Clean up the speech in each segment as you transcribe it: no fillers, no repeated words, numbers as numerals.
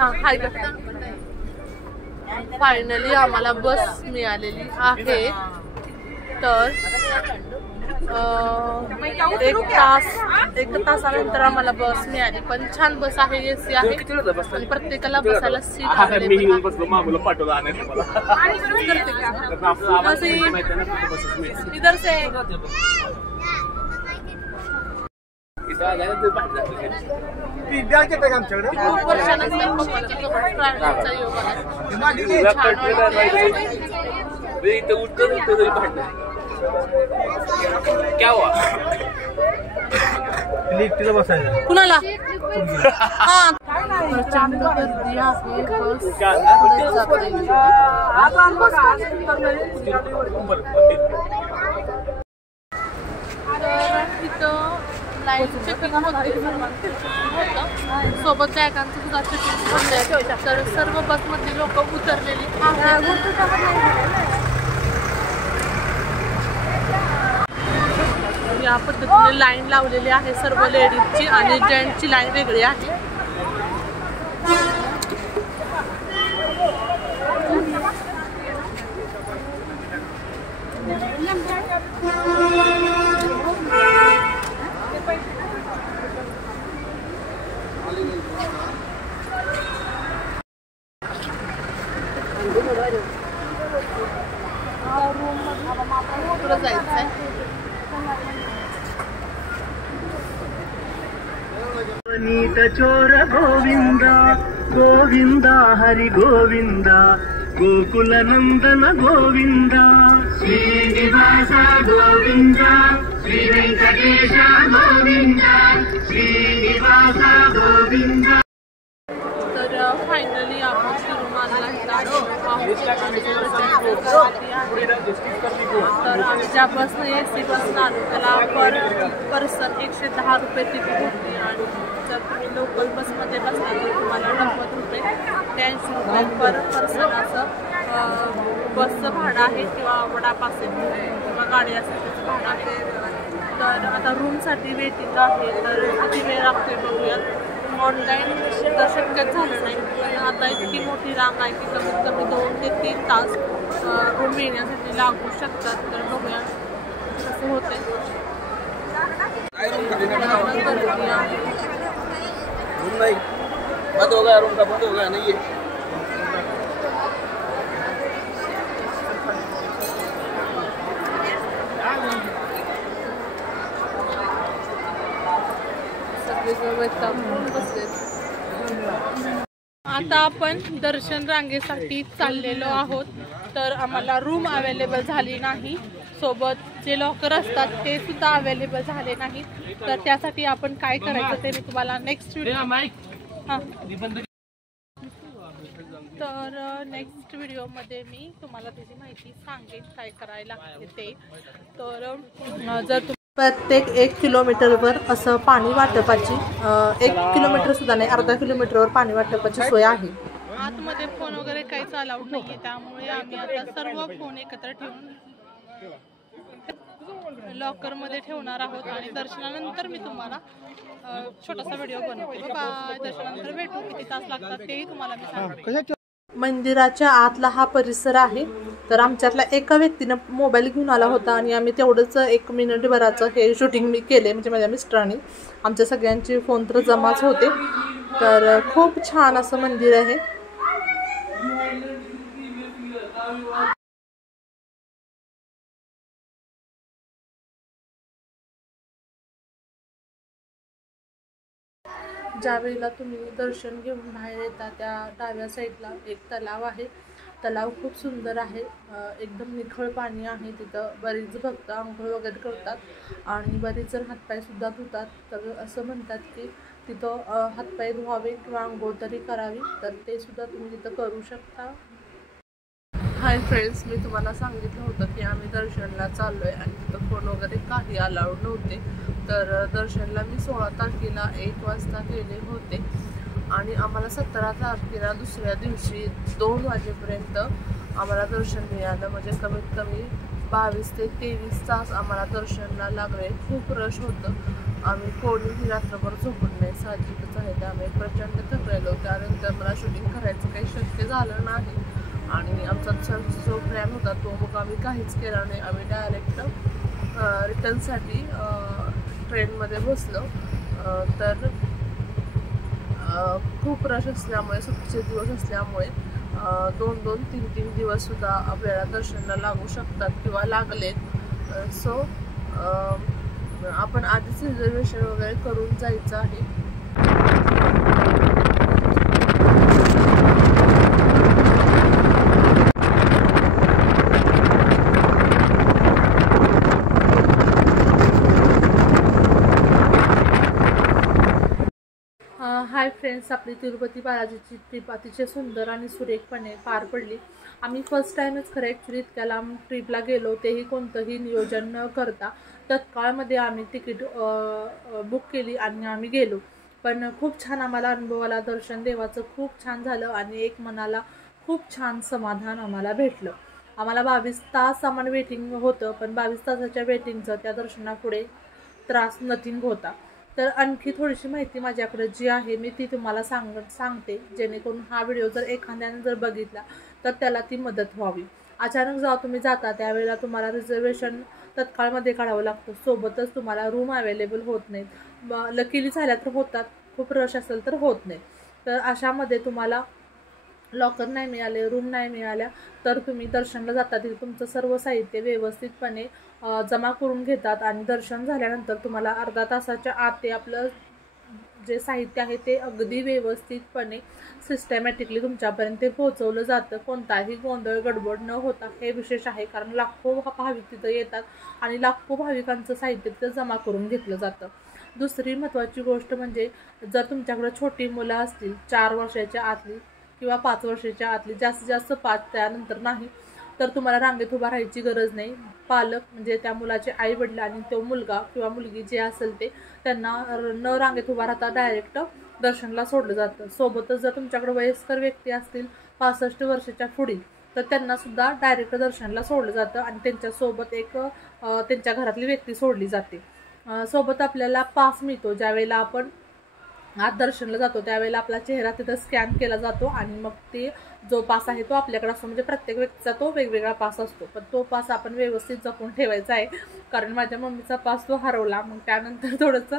हाय finally आम्हाला बस मिळालेली आहे। तर एक तासानंतर आम्हाला बस मिळाली, पण छान बस आहे, एसी आहे आणि प्रत्येकाला बसायला सीट इधर से क्या हुआ कुणाला प्रचंड गर्दी आहे, बस इथं लाईन चेकिंग होतं, सोबत बॅगांचं सुद्धा चेकिंग होतं। तर सर्व बसमधली लोक उतरलेली या पद्धतीने लाईन लावलेली आहे सर्व लेडीजची आणि जेंट्सची लाईन वेगळी आहे। जायचंय नीत चोर गोविंदा गोविंदा हरि गोविंदा गोकुल नंदन गोविंदा श्रीनिवास गोविंदा श्री वेंकटेश गोविंदा श्रीनिवास गोविंदा। तर फायनली आपण फिरून आलेला तर आम्ही ज्या बसने एसी बसनं आलो त्याला पर पर्सन 110 रुपये तिकीट होती आणि जर तुम्ही लोकल बसमध्ये बसला तर तुम्हाला 90 रुपये 83 रुपये पर पर्सन असं बसचं भाडं आहे किंवा वडापासून किंवा गाडी असेल त्याचं भाडं आहे। तर आता रूमसाठी वेटिंग आहे, तर किती वेळ लागतोय बघूयात। ऑनलाईन तर शक्यच झालं नाही, पण आता इतकी मोठी रांग आहे की कमीत कमी 2 ते 3 तास रूम येण्यासाठी लागू शकतात। तर बघूया कसं होतंय। बंद हो गया, रूम का बंद हो गया नहीं है। आता आपण दर्शन रांगेसाठी चाललेलो आहोत, तर आम्हाला रूम अवेलेबल झाली नाही, सोबत जे लॉकर असतात ते सुद्धा अवेलेबल झाले नाहीत। तर त्यासाठी आपण काय करायचं ते मी तुम्हाला नेक्स्ट व्हिडिओमध्ये मी तुम्हाला त्याची माहिती सांगेन काय करायला लागते ते। तर जर प्रत्येक 1 किलोमीटरवर असं पाणी वाटपाची 1 किलोमीटर सुद्धा नाही, अर्धा किलोमीटरवर पाणी वाटपाची सोय आहे। आतमध्ये फोन वगैरे काहीच अलाउड नाहीये, त्यामुळे आम्ही आता सर्व फोन एकत्र ठेवून लॉकर मध्ये ठेवणार आहोत आणि दर्शनानंतर मी तुम्हाला छोटासा व्हिडिओ बनवते। बाय, दर्शनानंतर भेटू, किती तास लागतात तेही तुम्हाला मी सांगते। मंदिराच्या आतला हा परिसर आहे। तर आमच्यातला एका व्यक्तीने मोबाईल घेऊन आला होता आणि आम्ही तेवढंच 1 मिनिटभराचं हे शूटिंग मी केले, म्हणजे माझ्या मिस्टरांनी। आमच्या सगळ्यांचे फोन तर जमाच होते। तर खूप छान असं मंदिर आहे। ज्यावेळेला तुम्ही दर्शन घेऊन बाहेर येता त्या डाव्या साईडला एक तलाव आहे। तलाव खूप सुंदर आहे, एकदम निखळ पाणी आहे। तिथं बरीच भक्त आंघोळ वगैरे करतात आणि बरेच जण हातपाय सुद्धा धुतात। तर असं म्हणतात की तिथं हातपाय धुवावे किंवा आंघोळ तरी करावी, तर ते सुद्धा तुम्ही तिथं करू शकता। हाय फ्रेंड्स, मी तुम्हाला सांगितलं होतं की आम्ही दर्शनला चाललो आहे आणि तिथं फोन वगैरे काही अलाउड नव्हते। तर दर्शनला मी 16 तारखेला 1 वाजता गेले होते आणि आम्हाला 17 तारखेला दुसऱ्या दिवशी 2 वाजेपर्यंत आम्हाला दर्शन मिळालं। म्हणजे कमीत कमी 22 ते 23 तास आम्हाला दर्शनला लागले। खूप रश होतं आम्ही कोणीही रात्रभर झोपून नाही, साहजिकच आहे. त्यामुळे प्रचंड थकलेलो. त्यानंतर मला शूटिंग करायचं काही शक्य झालं नाही आणि आमचा जो प्लॅन होता तो मग आम्ही काहीच केला नाही. आम्ही डायरेक्ट रिटर्नसाठी ट्रेनमध्ये बसलो. तर खूप रश असल्यामुळे, सुट्टीचे दिवस असल्यामुळे 2-2, 3-3 दिवससुद्धा आपल्याला दर्शनाला लागू शकतात किंवा लागलेत. सो आपण आधीच रिझर्वेशन वगैरे करून जायचं आहे. हाय फ्रेंड्स, आपली तिरुपती बालाजीची ट्रिप अतिशय सुंदर आणि सुरेखपणे पार पडली. आम्ही फर्स्ट टाईमच खरं ॲक्च्युली इतक्या लांब ट्रिपला गेलो, तेही कोणतंही नियोजन न करता. तत्काळमध्ये आम्ही तिकीट बुक केली आणि आम्ही गेलो. पण खूप छान आम्हाला अनुभव आला. दर्शन देवाचं खूप छान झालं आणि एक मनाला खूप छान समाधान आम्हाला भेटलं. आम्हाला 22 तास आम्हाला वेटिंग होतं, पण 22 तासाच्या वेटिंगचं त्या दर्शनापुढे त्रास नथिंग होता. तर आणखी थोडीशी माहिती माझ्याकडे जी आहे मी ती तुम्हाला सांगते, जेणेकरून हा व्हिडिओ जर एखाद्याने जर बघितला तर त्याला ती मदत व्हावी. अचानक जेव्हा तुम्ही जाता त्यावेळेला तुम्हाला रिझर्वेशन तत्काळमध्ये काढावं लागतं. सोबतच तुम्हाला रूम अवेलेबल होत नाहीत. लकीली झाल्या तर होतात, खूप रश असेल तर होत नाही. तर अशामध्ये तुम्हाला लॉकर नाही मिळाले, रूम नाही मिळाल्या तर तुम्ही दर्शनाला जाता तिथे तुमचं सर्व साहित्य व्यवस्थितपणे जमा करून घेतात आणि दर्शन झाल्यानंतर तुम्हाला अर्धा तासाच्या आत ते आपलं जे साहित्य आहे ते अगदी व्यवस्थितपणे सिस्टमॅटिकली तुमच्यापर्यंत ते पोहोचवलं जातं. कोणताही गोंधळ गडबड न होता. हे विशेष आहे, कारण लाखो भाविक तिथं येतात आणि लाखो भाविकांचं साहित्य तिथं जमा करून घेतलं जातं. दुसरी महत्त्वाची गोष्ट म्हणजे जर तुमच्याकडे छोटी मुलं असतील, 4 वर्षाच्या आतली किंवा 5 वर्षाच्या आतली, जास्तीत जास्त 5 त्यानंतर नाही, तर तुम्हाला रांगेत उभा राहायची गरज नाही. पालक म्हणजे त्या मुलाचे आई वडील आणि तो मुलगा किंवा मुलगी जे असेल ते त्यांना न रांगेत उभा राहता डायरेक्ट दर्शनाला सोडलं जातं. सोबतच जर तुमच्याकडे वयस्कर व्यक्ती असतील 65 वर्षाच्या पुढील, तर त्यांनासुद्धा डायरेक्ट दर्शनाला सोडलं जातं आणि त्यांच्यासोबत एक त्यांच्या घरातली व्यक्ती सोडली जाते. सोबत आपल्याला पास मिळतो. ज्यावेळेला आपण आत दर्शनाला जातो त्यावेळेला आपला चेहरा तिथं स्कॅन केला जातो आणि मग ते जो पास आहे तो आपल्याकडे असतो. म्हणजे प्रत्येक व्यक्तीचा तो वेगवेगळा पास असतो, पण तो पास आपण व्यवस्थित जपून ठेवायचा आहे. कारण माझ्या मम्मीचा पास तो हरवला. मग त्यानंतर थोडंसं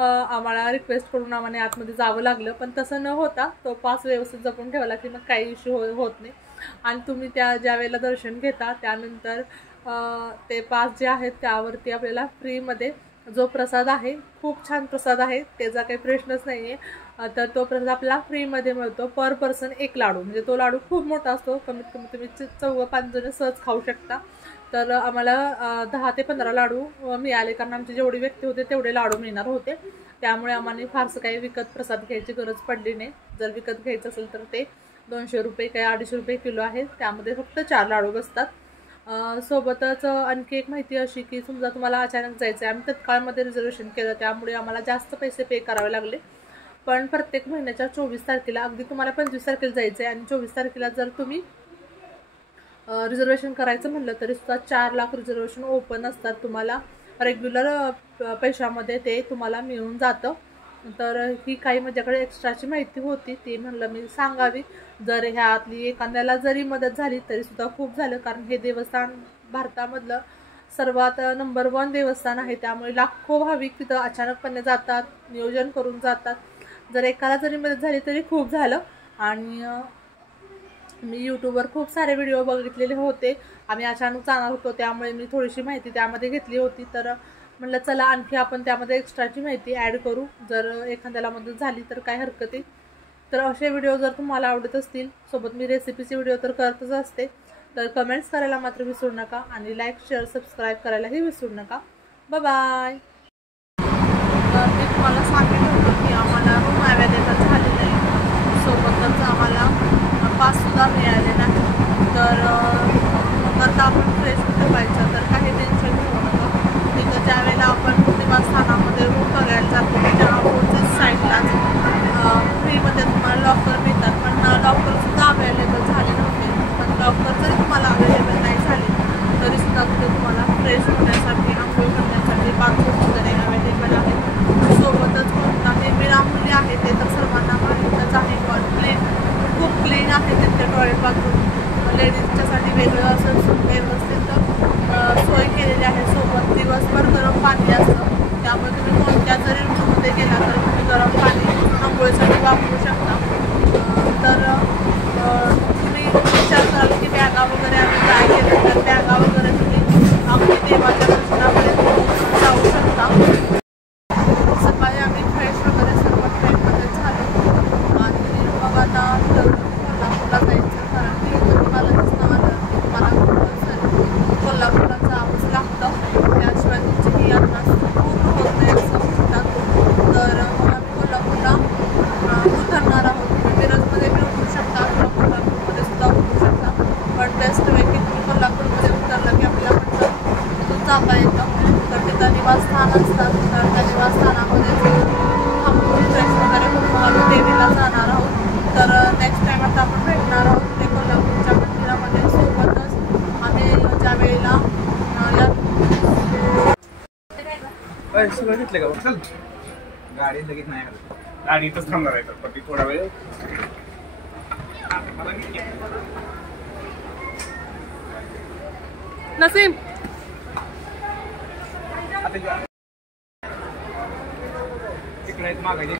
आम्हाला रिक्वेस्ट करून आम्हाला आतमध्ये जावं लागलं, पण तसं न होता तो पास व्यवस्थित जपून ठेवला की मग काही इश्यू होत नाही. आणि तुम्ही ज्या वेळेला दर्शन घेता त्यानंतर ते पास जे आहेत त्यावरती आपल्याला फ्रीमध्ये जो प्रसाद आहे, खूप छान प्रसाद आहे, त्याचा काही प्रश्नच नाही आहे. तर तो प्रसाद आपल्याला फ्रीमध्ये मिळतो. पर पर्सन 1 लाडू, म्हणजे तो लाडू खूप मोठा असतो. कमीत कमी तुम्ही 4-5 जण सहज खाऊ शकता. तर आम्हाला 10 ते 15 लाडू मिळाले, कारण आमचे जेवढे व्यक्ती होते तेवढे लाडू मिळणार होते. त्यामुळे आम्हाला फारसं काही विकत प्रसाद घ्यायची गरज पडली नाही. जर विकत घ्यायचं असेल तर ते 200 रुपये काही 250 रुपये किलो आहे. त्यामध्ये फक्त 4 लाडू बसतात. सोबतच आणखी एक माहिती अशी की समजा तुम्हाला अचानक जायचं आहे, आम्ही तत्काळमध्ये रिझर्वेशन केलं त्यामुळे आम्हाला जास्त पैसे पे करावे लागले. पण प्रत्येक महिन्याच्या 24 तारखेला, अगदी तुम्हाला 25 तारखेला जायचं आहे आणि 24 तारखेला जर तुम्ही रिझर्वेशन करायचं म्हणलं तरी सुद्धा 4 लाख रिझर्वेशन ओपन असतात. तुम्हाला रेग्युलर पैशामध्ये ते तुम्हाला मिळून जातं. तर ही काही माझ्याकडे एक्स्ट्राची माहिती होती, ती म्हणलं मी सांगावी. जर ह्यातली एखाद्याला जरी मदत झाली तरीसुद्धा खूप झालं, कारण हे देवस्थान भारतामधलं सर्वात नंबर 1 देवस्थान आहे. त्यामुळे लाखो भाविक तिथं अचानकपणे जातात, नियोजन करून जातात. जर एकाला जरी मदत झाली तरी खूप झालं. आणि मी यूट्यूबवर खूप सारे व्हिडिओ बघितलेले होते. आम्ही अचानक जाणार होतो त्यामुळे मी थोडीशी माहिती त्यामध्ये घेतली होती. तर म्हणलं चला आणखी आपण त्यामध्ये एक्स्ट्राची माहिती ॲड करू, जर एखाद्याला मदत झाली तर काय हरकत आहे. तर असे व्हिडिओ जर तुम्हाला आवडत असतील, सोबत मी रेसिपीचे व्हिडिओ तर करतच असते, तर कमेंट्स करायला मात्र विसरू नका आणि लाईक शेअर सबस्क्राईब करायलाही विसरू नका. बाय. तर मी तुम्हाला सांगितलं होतं की आम्हाला रूम अवेलेबल झाली नाही, सोबतच आम्हाला पाससुद्धा मिळाले नाही. तर आता आपण फ्रेश ठेवायचं, तर काही टेन्शन घेऊ नका. तिथं ज्यावेळेला आपण निवासस्थानामध्ये रूम बघायला जातो त्याच्या अपोजिट साईडलाच फ्रीमध्ये तुम्हाला लॉकर मिळतात. पण लॉकरसुद्धा अवेलेबल झाले नव्हते. पण लॉकर जरी तुम्हाला अवेलेबल नाही झाले तरीसुद्धा तिथे तुम्हाला फ्रेश होण्यासाठी, आंघोळ करण्यासाठी बाथरूम वगैरे अवेलेबल आहे. पुरुषांचे टॉयलेट बाथरूम लेडीजच्यासाठी वेगळं असं व्यवस्थित सोय केलेली आहे. सोबत दिवसभर गरम पाणी असतं, त्यामुळे तुम्ही कोणत्या जरी ऋतूमध्ये गेला तर तुम्ही गरम पाणी आंघोळीसाठी वापरू शकता. तर तुम्ही विचार कराल की बॅगा वगैरे आम्ही काय केलं, तर बॅगा वगैरे तुम्ही अगदी देवाच्या दर्शनापर्यंत जाऊ शकता. सकाळी आम्ही फ्रेश वगैरे सर्व ट्रेनमध्ये झालो आणि मग आता कोल्हापूरला जायचं, कारण की मला दिसणं आलं मला कोल्हापूरला जावंच लागतं, त्याशिवाय तुमची ही यात्रा पूर्ण होत नाही असं म्हणतात. तर मग आम्ही कोल्हापूरला उतरणार आहोत. तुम्ही मिरजमध्ये बी उतरू शकता किंवा कोल्हापूरमध्ये सुद्धा उतरू शकता, पण बेस्ट वे की तुम्ही कोल्हापूरमध्ये उतरलं की आपल्याला म्हटलं तिथून जाता येतं. तर तिथं निवासस्थान असतात, तर त्या निवासस्थानामध्ये थांबून फ्रेश वगैरे होऊन आम्ही देवीला जाणार आहोत. तर नेक्स्ट टाईम आता आपण भेटणार आहोत ते कोल्हापूरच्या मंदिरामध्ये. सोबतच आम्ही ज्या वेळेला सगळं घेतलं का? चल गाडी लगेच नाही आलं, गाडी इथंच थांबणार आहे. पण ती थोडा वेळ नसीम तिकडे मागायची.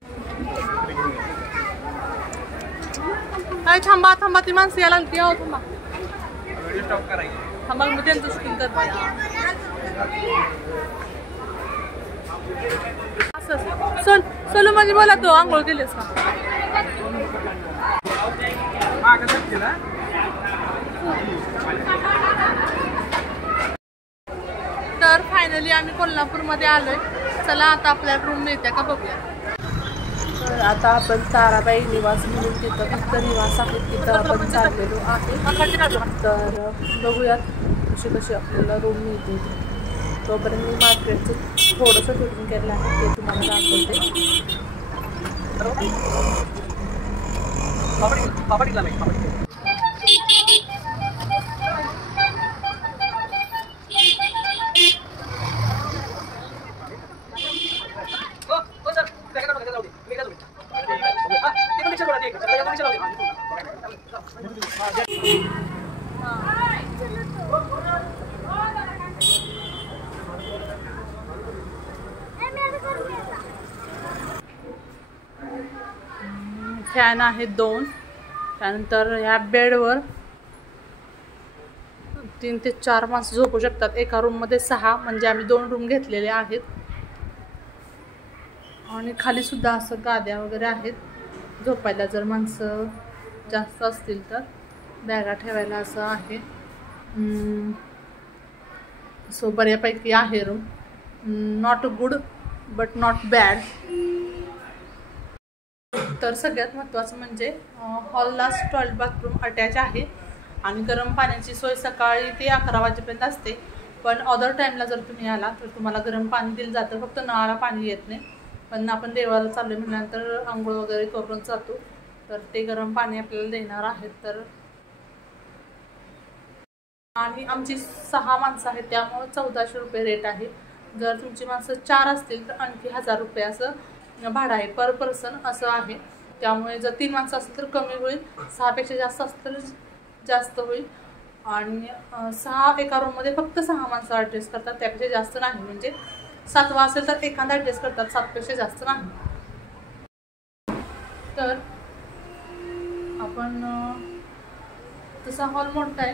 थांबा थांबा, ती माणसं यायला लागली. हो थांबा स्टॉप करायची. थांबा, मग त्यांचं शूटिंग करते. असं सोलू म्हणजे बोला, तो आंघोळ केलीस का? तर फायनली आम्ही कोल्हापूरमध्ये आलोय. चला आता आपल्याला रूम मिळते का बघूया. तर आता आपण ताराबाई निवास म्हणून तिथं फक्त निवास आहे, तिथं आपण चाललेलो आहे. तर बघूयात कशी कशी आपल्याला रूम मिळते. तोपर्यंत मी मार्केटचं थोडंसं शूटिंग केलं आहे, ते तुम्हाला दाखवते. फॅन आहेत 2. त्यानंतर ह्या बेडवर 3 ते 4 माणसं झोपू शकतात. एका रूममध्ये 6, म्हणजे आम्ही 2 रूम घेतलेले आहेत. आणि खाली सुद्धा असं गाद्या वगैरे आहेत झोपायला, जर माणसं जास्त असतील तर बॅगा ठेवायला असं आहे. सो बऱ्यापैकी आहे room. Not good but not bad. तर सगळ्यात महत्त्वाचं म्हणजे हॉलला टॉयलेट बाथरूम अटॅच आहे आणि गरम पाण्याची सोय सकाळी ते 11 वाजेपर्यंत असते. पण अदर टाईमला जर तुम्ही आला तर तुम्हाला गरम पाणी दिलं जातं, फक्त नळाला पाणी येत नाही. पण आपण देवाला चाललो म्हटल्यानंतर आंघोळ वगैरे करून जातो, तर ते गरम पाणी आपल्याला देणार आहेत. तर आणि आमची 6 माणसं आहेत, त्यामुळे 1400 रुपये रेट आहे. जर तुमची माणसं 4 असतील तर आणखी 1000 रुपये असं भाडं आहे पर पर्सन असं आहे. त्यामुळे जर 3 माणसं असतील तर कमी होईल, 6 पेक्षा जास्त असतील तर जास्त होईल. आणि 6 एका रूममध्ये फक्त 6 माणसं ॲडजस्ट करतात, त्यापेक्षा जास्त नाही. म्हणजे 7वा असेल तर एखादा ॲडजस्ट करतात, 7 पेक्षा जास्त नाही. तर आपण तसा हॉल मोठा आहे,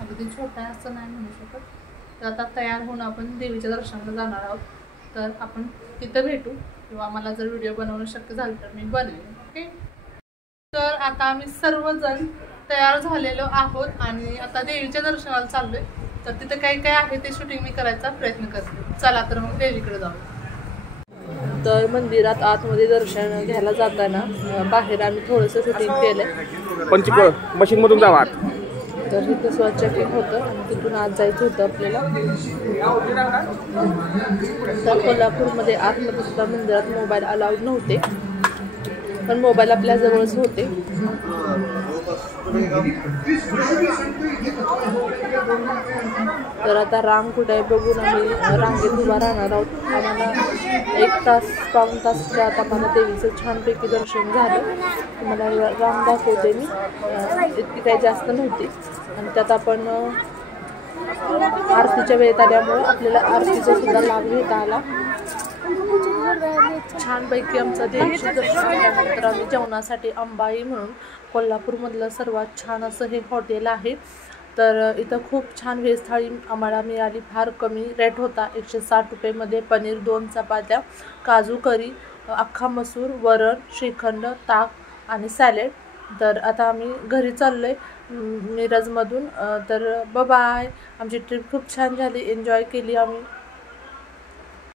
अगदी छोटा आहे असं नाही म्हणू शकत. तर आता तयार होऊन आपण देवीच्या दर्शनाला जाणार आहोत. तर आपण तिथं भेटू, किंवा मला जर व्हिडिओ बनवणं शक्य झालं तर मी बनवेन. ओके. तर आता आम्ही सर्वजण तयार झालेलो आहोत आणि आता देवीच्या दर्शनाला चाललो आहे. तर तिथं काय काय आहे ते शूटिंग मी करायचा प्रयत्न करते. चला तर मग देवीकडे जाऊ. तर मंदिरात आतमध्ये दर्शन घ्यायला जाताना बाहेर आम्ही थोडंसं शूटिंग केलं. पंचकुळ मशीनमधून जावा. तर इथं स्वच्छ चेकिंग होतं आणि तिथून आत जायचं होतं आपल्याला. तर कोल्हापूरमध्ये आतमध्ये सुद्धा मंदिरात मोबाईल अलाउड नव्हते, पण मोबाईल आपल्या जवळच होते. तर आता रांग कुठे आहे बघून आम्ही रांगेत उभा राहणार आहोत. आम्हाला 1 तास पाऊण तासच्या आत आम्हाला देवीचं छानपैकी दर्शन झालं. तुम्हाला रांग दाखवते मी. इतकी काही जास्त नव्हती आणि त्यात आपण आरतीच्या वेळेत आल्यामुळं आपल्याला आरतीचा सुद्धा लाभ घेता आला. छानपैकी आमचं देवीचं दर्शन झाल्यानंतर आम्ही जेवणासाठी अंबाई म्हणून कोल्हापूरमधलं सर्वात छान असं हे हॉटेल आहे. तर इथं खूप छान व्हेज थाळी आम्हाला मिळाली. फार कमी रेट होता. 160 रुपयेमध्ये पनीर, 2 चपात्या, काजू करी, अख्खा मसूर, वरण, श्रीखंड, ताक आणि सॅलेड. तर आता आम्ही घरी चाललो आहे मिरजमधून. तर बाय. आमची ट्रिप खूप छान झाली. एन्जॉय केली आम्ही.